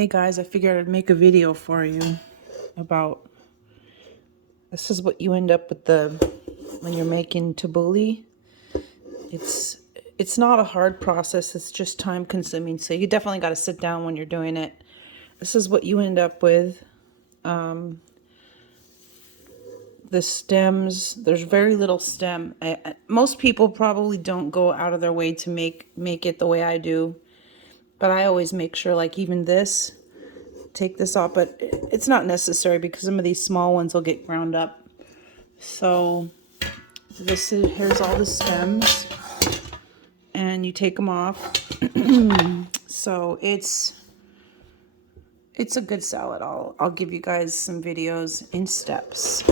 Hey guys, I figured I'd make a video for you about this is what you end up with when you're making tabbouleh. It's not a hard process, it's just time consuming. So you definitely got to sit down when you're doing it. This is what you end up with. The stems, there's very little stem. Most people probably don't go out of their way to make it the way I do. But I always make sure, like even this, take this off, but it's not necessary because some of these small ones will get ground up. So here's all the stems and you take them off. So it's a good salad. I'll give you guys some videos in steps.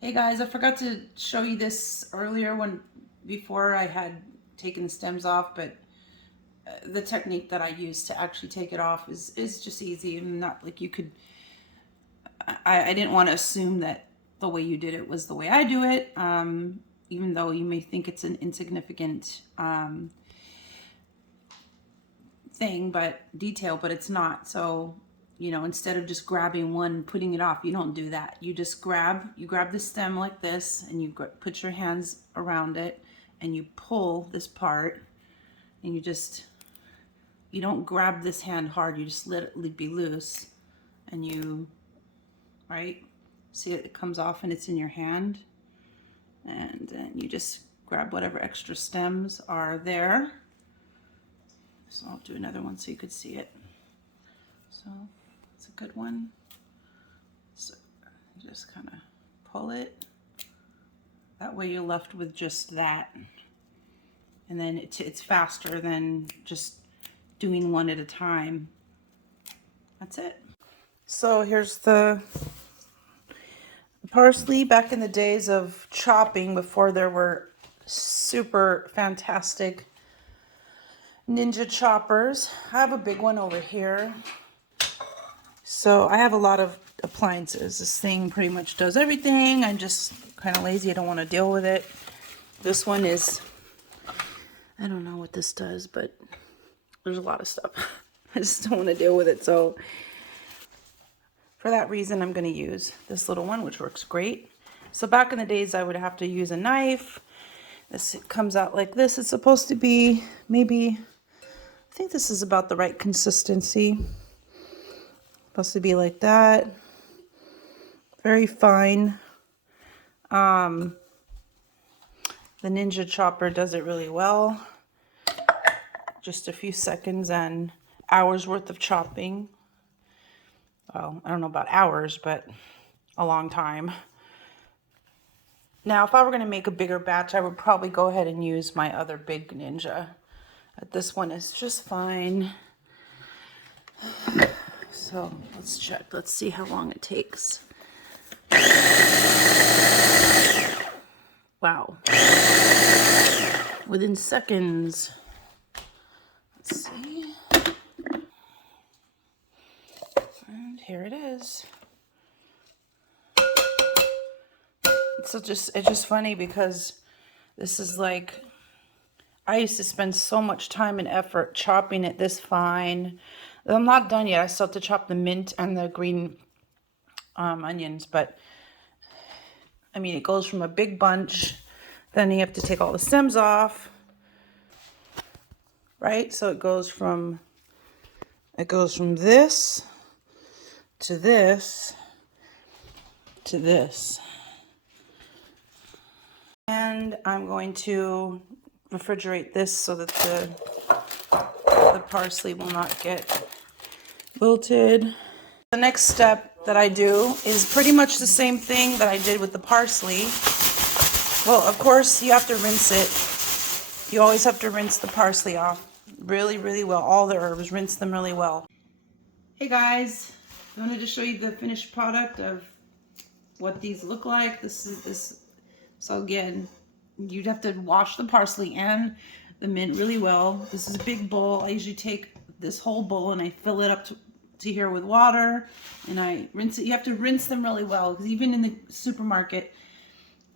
Hey guys, I forgot to show you this earlier before I had taken the stems off, but the technique that I use to actually take it off is just easy, and not like you could. I didn't want to assume that the way you did it was the way I do it, even though you may think it's an insignificant detail, but it's not. So, you know, instead of just grabbing one and putting it off, you don't do that. You just grab the stem like this, and you put your hands around it, and you pull this part, and you don't grab this hand hard, you just let it be loose, and right? See it comes off and it's in your hand. And then you just grab whatever extra stems are there. So I'll do another one so you could see it. So it's a good one. So just kind of pull it. That way you're left with just that. And then it's faster than just doing one at a time. That's it. So here's the parsley. Back in the days of chopping, before there were super fantastic ninja choppers. I have a big one over here. So I have a lot of appliances. This thing pretty much does everything. I'm just kind of lazy. I don't want to deal with it. This one is, I don't know what this does, but there's a lot of stuff. I just don't want to deal with it. So for that reason, I'm going to use this little one, which works great. So back in the days, I would have to use a knife. This comes out like this. It's supposed to be maybe, I think this is about the right consistency. Supposed to be like that. Very fine. The Ninja Chopper does it really well. Just a few seconds and hours worth of chopping. Well, I don't know about hours, but a long time. Now, if I were going to make a bigger batch, I would probably go ahead and use my other big Ninja. But this one is just fine. So let's check. Let's see how long it takes. Wow. Within seconds. Let's see. And here it is. It's just funny because this is like, I used to spend so much time and effort chopping it this fine. I'm not done yet. I still have to chop the mint and the green onions, but I mean, it goes from a big bunch, then you have to take all the stems off, right? So it goes from this to this to this. And I'm going to refrigerate this so that the parsley will not get wilted. The next step that I do is pretty much the same thing that I did with the parsley. Well, of course, you have to rinse it. You always have to rinse the parsley off really, really well. All the herbs, rinse them really well. Hey guys, I wanted to show you the finished product of what these look like. So again, you'd have to wash the parsley and the mint really well. This is a big bowl. I usually take this whole bowl and I fill it up to here with water, and I rinse it. You have to rinse them really well, because even in the supermarket,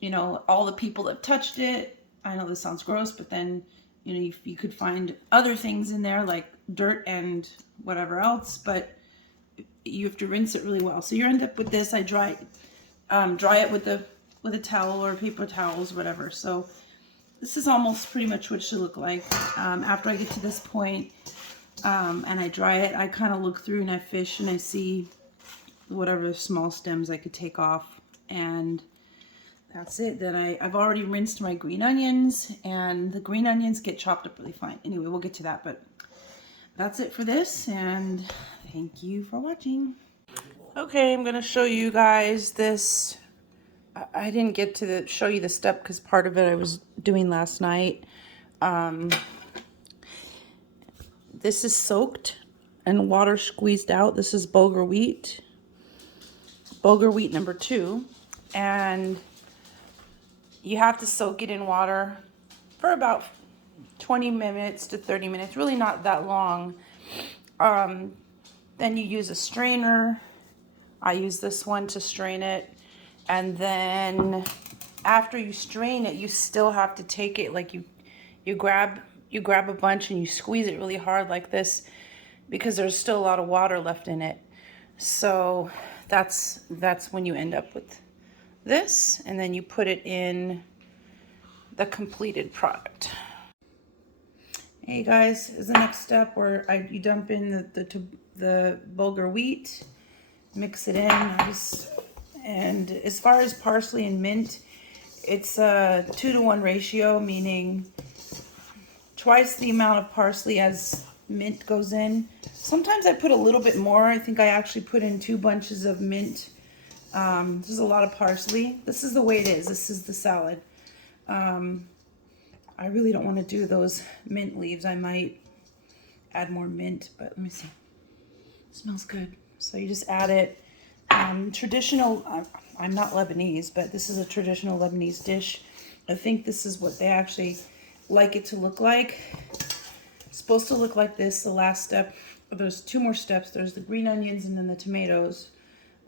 you know, all the people that touched it, I know this sounds gross, but then You know, you could find other things in there like dirt and whatever else, but you have to rinse it really well. So you end up with this. I dry it with a towel or paper towels, whatever. So this is almost pretty much what it should look like. After I get to this point, and I dry it, I kind of look through and I fish and I see whatever small stems I could take off, and that's it. Then I've already rinsed my green onions, and the green onions get chopped up really fine. Anyway, we'll get to that, but that's it for this, and thank you for watching. Okay, I'm gonna show you guys this. I didn't get to show you the step because part of it I was doing last night. This is soaked and water squeezed out. This is Bulgur wheat. Bulgur wheat number 2. And you have to soak it in water for about 20 minutes to 30 minutes. Really not that long. Then you use a strainer. I use this one to strain it. And then after you strain it, you still have to take it, like you grab a bunch and you squeeze it really hard like this, because there's still a lot of water left in it. So that's when you end up with this, and then you put it in the completed product. Hey guys, is the next step where you dump in the Bulgur wheat, mix it in, and as far as parsley and mint, it's a 2-to-1 ratio, meaning twice the amount of parsley as mint goes in. Sometimes I put a little bit more. I think I actually put in 2 bunches of mint. This is a lot of parsley. This is the way it is. This is the salad. I really don't want to do those mint leaves. I might add more mint, but let me see. It smells good. So you just add it. Traditional, I'm not Lebanese, but this is a traditional Lebanese dish. I think this is what they actually like it to look like. It's supposed to look like this, the last step. There's 2 more steps. There's the green onions and then the tomatoes.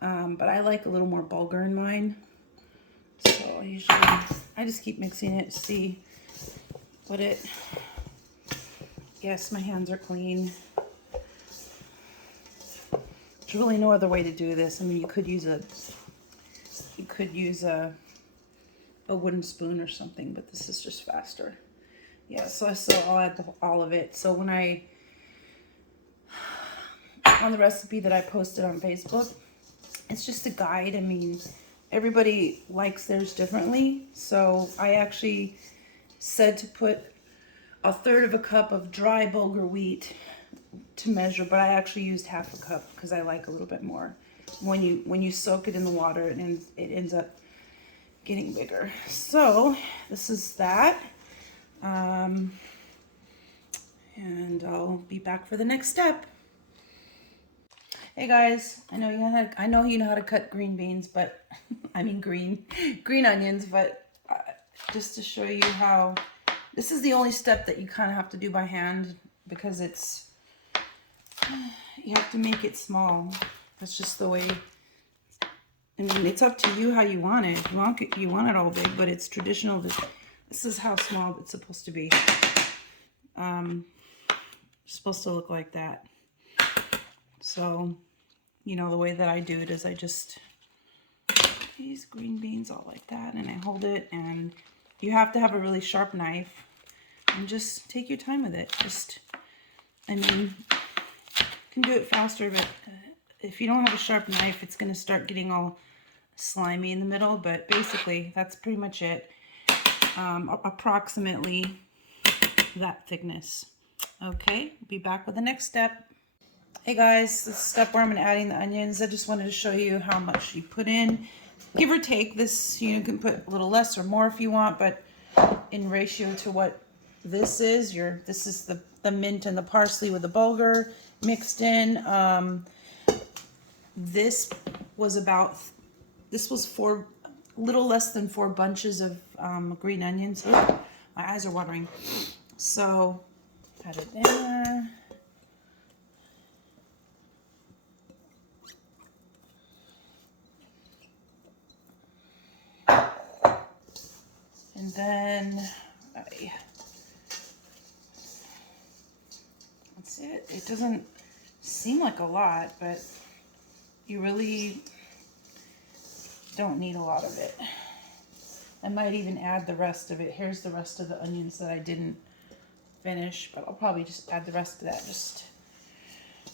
But I like a little more bulgur in mine. So I just keep mixing it to see what it... Yes, my hands are clean. There's really no other way to do this. I mean, you could use a wooden spoon or something, but this is just faster. Yeah, so I'll add all of it. So when on the recipe that I posted on Facebook, it's just a guide. I mean, everybody likes theirs differently. So I actually said to put 1/3 cup of dry Bulgur wheat to measure, but I actually used 1/2 cup because I like a little bit more. When you soak it in the water, it ends up getting bigger. So this is that. And I'll be back for the next step. Hey guys, I know you know how to cut green beans, but I mean green onions, but just to show you how this is the only step that you kind of have to do by hand, because you have to make it small. That's just the way. I mean, it's up to you how you want it. If you want it all big, but it's traditional. This is how small it's supposed to be. It's supposed to look like that. So, you know, the way that I do it is I just these green beans all like that, and I hold it, and you have to have a really sharp knife, and just take your time with it. I mean, you can do it faster, but if you don't have a sharp knife, it's going to start getting all slimy in the middle. But basically, that's pretty much it. Approximately that thickness. Okay, be back with the next step. Hey guys, this step where I'm adding the onions. I just wanted to show you how much you put in. Give or take, this you can put a little less or more if you want, but in ratio to what this is, this is the mint and the parsley with the bulgur mixed in. This was little less than 4 bunches of green onions. Ooh, my eyes are watering. So add it there. And then bit. It doesn't seem like a lot, but you really don't need a lot of it. I might even add the rest of it. Here's the rest of the onions that I didn't finish, but I'll probably just add the rest of that. Just,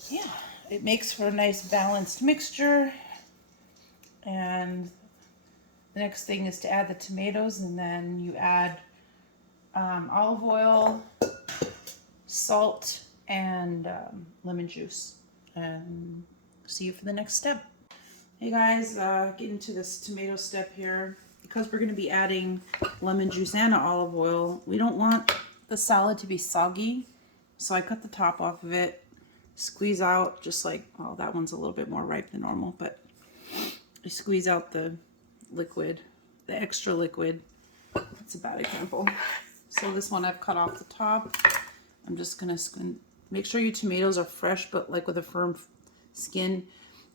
yeah, it makes for a nice balanced mixture. And the next thing is to add the tomatoes, and then you add olive oil, salt, and lemon juice. And see you for the next step. Hey guys, getting to this tomato step here. Because we're going to be adding lemon juice and olive oil, we don't want the salad to be soggy. So I cut the top off of it, squeeze out just like, well, that one's a little bit more ripe than normal, but I squeeze out the liquid, the extra liquid. That's a bad example. So this one I've cut off the top. I'm just going to make sure your tomatoes are fresh, but like with a firm skin.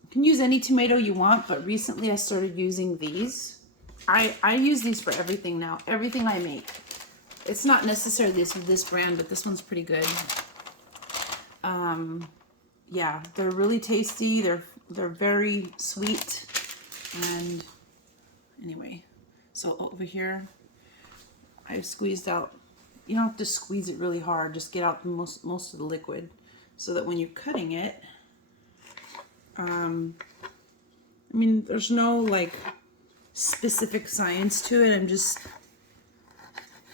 You can use any tomato you want, but recently I started using these. I use these for everything now, everything I make. It's not necessarily this brand, but this one's pretty good. Yeah, they're really tasty. They're very sweet. And anyway, so over here, I squeezed out. You don't have to squeeze it really hard. Just get out most of the liquid, so that when you're cutting it, I mean, there's no like specific science to it. I'm just,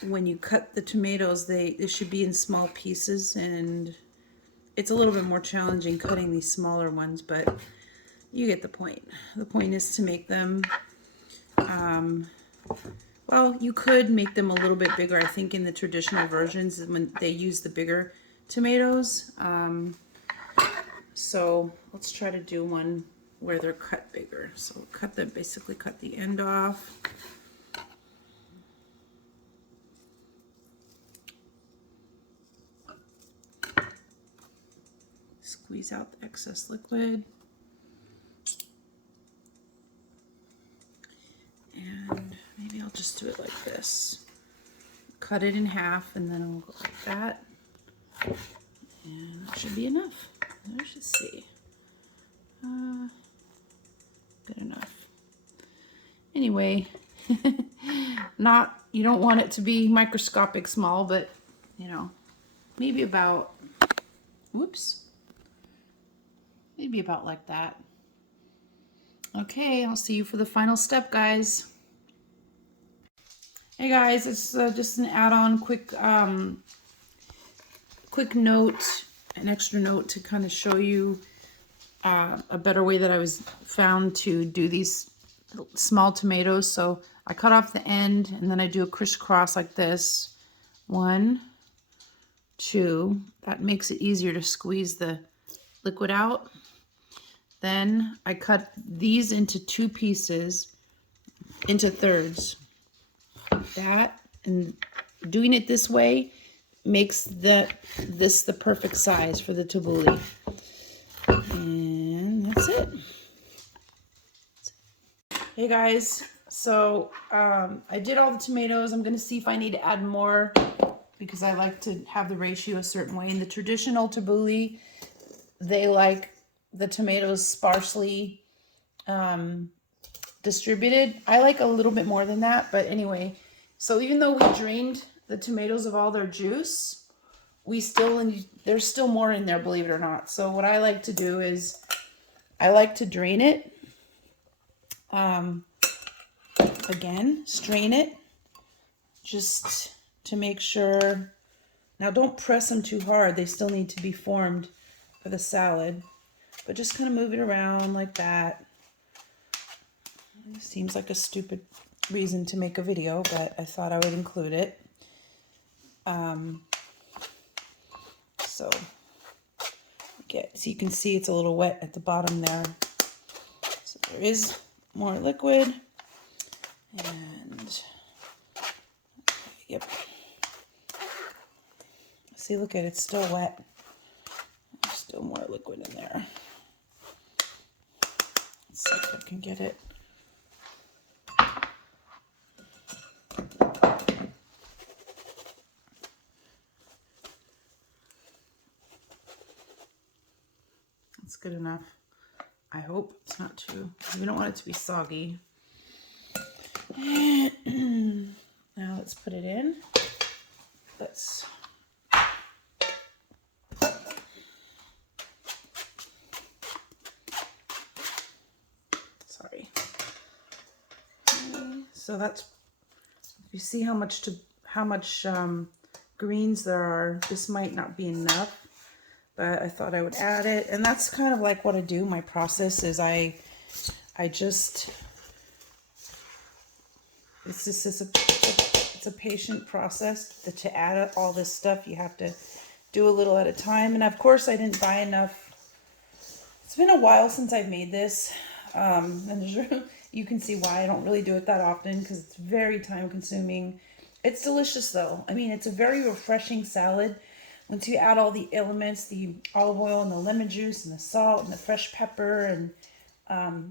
when you cut the tomatoes, they should be in small pieces, and it's a little bit more challenging cutting these smaller ones, but you get the point. The point is to make them, well, you could make them a little bit bigger. I think in the traditional versions, when they use the bigger tomatoes. So let's try to do one where they're cut bigger. So basically cut the end off. Squeeze out the excess liquid. And maybe I'll just do it like this. Cut it in half, and then I'll go like that. And that should be enough. I should see. Good enough. Anyway, you don't want it to be microscopic small, but you know, maybe about, whoops, maybe about like that. Okay, I'll see you for the final step, guys. Hey guys, it's just an add-on quick note, an extra note to kind of show you a better way that I was found to do these small tomatoes. So I cut off the end, and then I do a crisscross like this. 1, 2. That makes it easier to squeeze the liquid out. Then I cut these into 2 pieces, into thirds. That, and doing it this way makes this the perfect size for the tabbouleh. And that's it. Hey guys, so I did all the tomatoes. I'm going to see if I need to add more, because I like to have the ratio a certain way. In the traditional tabbouleh, they like the tomatoes sparsely distributed. I like a little bit more than that, but anyway. So even though we drained the tomatoes of all their juice, there's still more in there, believe it or not. So what I like to do is I like to drain it. Again, strain it just to make sure. Now don't press them too hard. They still need to be formed for the salad, but just kind of move it around like that. It seems like a stupid reason to make a video, but I thought I would include it. So you can see it's a little wet at the bottom there. So there is more liquid, and yep. See, look at it, it's still wet. There's still more liquid in there. Let's see if I can get it. It's good enough. I hope it's not too, we don't want it to be soggy. Now let's put it in. Let's sorry. Okay, so that's, you see how much greens there are. This might not be enough, but I thought I would add it. And that's kind of like what I do. My process is I just, it's a patient process to add you this stuff. You have to do a little at a time. And of course I didn't buy enough. It's been a while since I've made this. And you can see why I don't really do it that often, because it's very time consuming. It's delicious though. I mean, it's a very refreshing salad. Once you add all the elements, the olive oil and the lemon juice and the salt and the fresh pepper and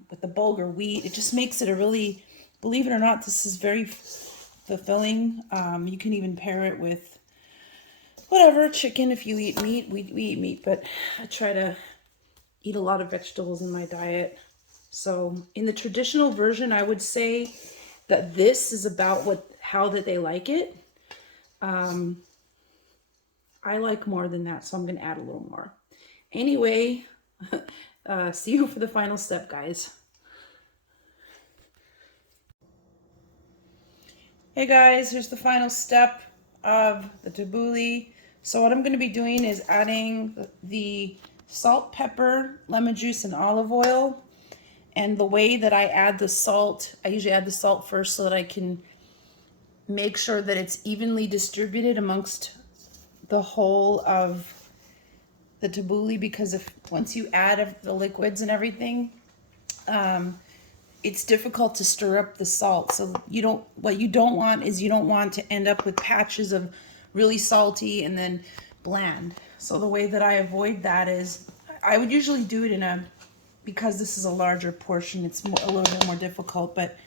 with the Bulgur wheat, it just makes it a really, believe it or not, this is very fulfilling. You can even pair it with whatever, chicken if you eat meat. We eat meat, but I try to eat a lot of vegetables in my diet. So in the traditional version, I would say that this is about how that they like it. I like more than that, so I'm going to add a little more. Anyway, see you for the final step, guys. Hey guys, here's the final step of the tabbouleh. So what I'm going to be doing is adding the salt, pepper, lemon juice, and olive oil. And the way that I add the salt, I usually add the salt first so that I can make sure that it's evenly distributed amongst the whole of the tabbouleh, because once you add the liquids and everything, it's difficult to stir up the salt. So what you don't want is you don't want to end up with patches of really salty and then bland. So the way that I avoid that is I would usually do it because this is a larger portion, it's a little bit more difficult, but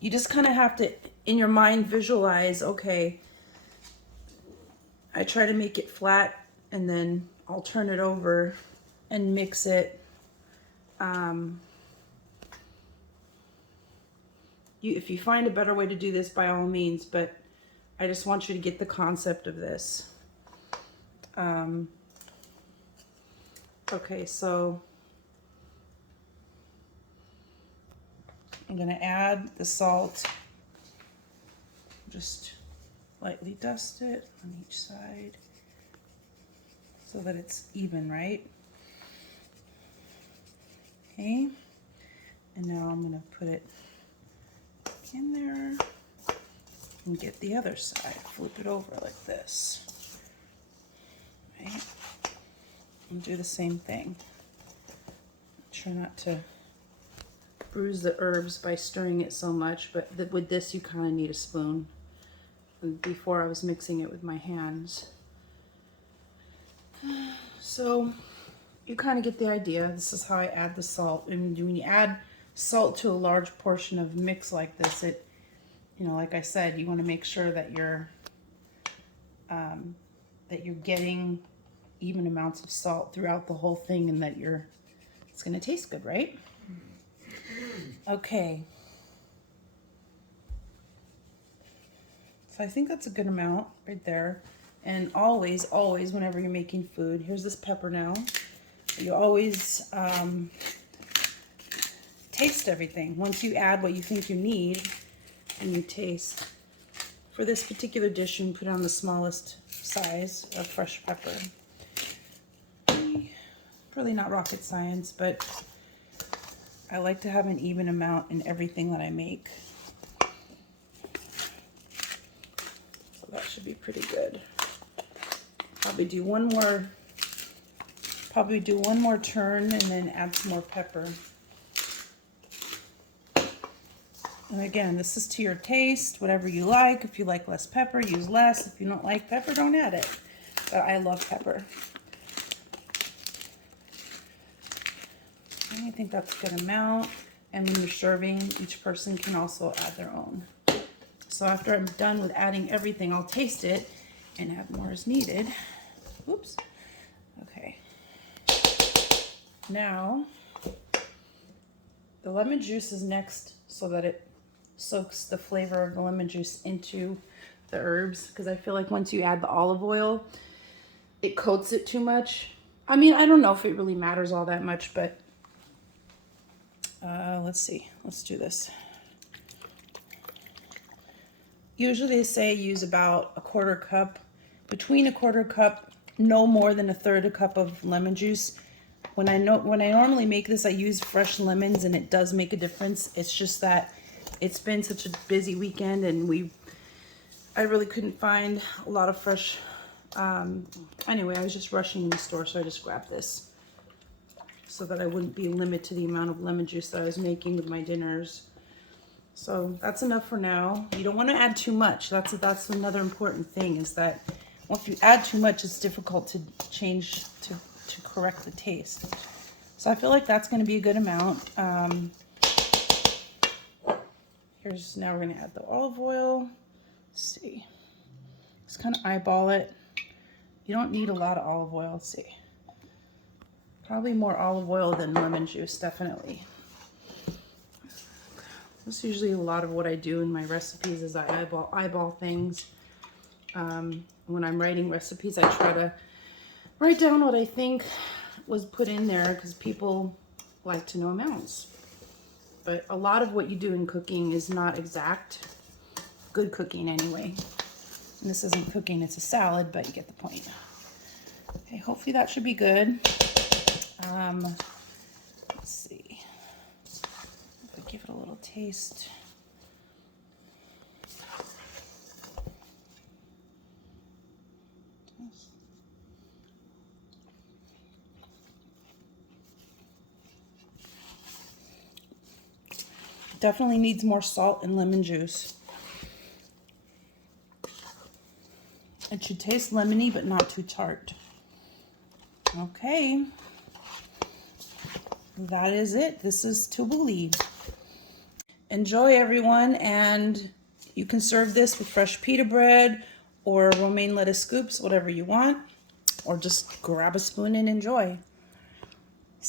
you just kind of have to, in your mind, visualize, okay, I try to make it flat and then I'll turn it over and mix it. If you find a better way to do this, by all means, but I just want you to get the concept of this. Okay, so I'm going to add the salt, just lightly dust it on each side so that it's even, right? Okay, and now I'm going to put it in there and get the other side, flip it over like this, right? And do the same thing. Try not to bruise the herbs by stirring it so much, but with this you kind of need a spoon. And before I was mixing it with my hands. So you kind of get the idea. This is how I add the salt. And when you add salt to a large portion of mix like this, it, like I said, you want to make sure that you're getting even amounts of salt throughout the whole thing, and that it's going to taste good, right? Okay. So I think that's a good amount right there. And always, whenever you're making food, here's this pepper now. You always taste everything. Once you add what you think you need, and you taste. For this particular dish, you can put on the smallest size of fresh pepper. Really not rocket science, but I like to have an even amount in everything that I make. So that should be pretty good. Probably do one more turn and then add some more pepper. And again, this is to your taste, whatever you like. If you like less pepper, use less. If you don't like pepper, don't add it. But I love pepper. I think that's a good amount. And when you're serving, each person can also add their own. So after I'm done with adding everything, I'll taste it and add more as needed. Oops. Okay. Now, the lemon juice is next so that it soaks the flavor of the lemon juice into the herbs, because I feel like once you add the olive oil, it coats it too much. I mean, I don't know if it really matters all that much, but let's see. Let's do this. Usually they say use about a quarter cup, between a quarter cup, no more than a third a cup of lemon juice. When I normally make this, I use fresh lemons, and it does make a difference. It's just that it's been such a busy weekend, and I really couldn't find a lot of fresh. Anyway, I was just rushing in the store, so I just grabbed this so that I wouldn't be limited to the amount of lemon juice that I was making with my dinners. So that's enough for now. You don't want to add too much. That's another important thing, is that if you add too much, it's difficult to change to correct the taste. So I feel like that's going to be a good amount. Now we're going to add the olive oil. Let's see. Just kind of eyeball it. You don't need a lot of olive oil. Let's see. Probably more olive oil than lemon juice, definitely. That's usually a lot of what I do in my recipes, is I eyeball things. When I'm writing recipes, I try to write down what I think was put in there, because people like to know amounts. But a lot of what you do in cooking is not exact. Good cooking anyway. And this isn't cooking, it's a salad, but you get the point. Okay, hopefully that should be good. Let's see. If I give it a little taste. Definitely needs more salt and lemon juice. It should taste lemony, but not too tart. Okay. That is it. This is tabbouleh. Enjoy, everyone, and you can serve this with fresh pita bread or romaine lettuce scoops, whatever you want, or just grab a spoon and enjoy.